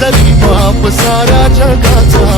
जरी बाप सारा जगाचा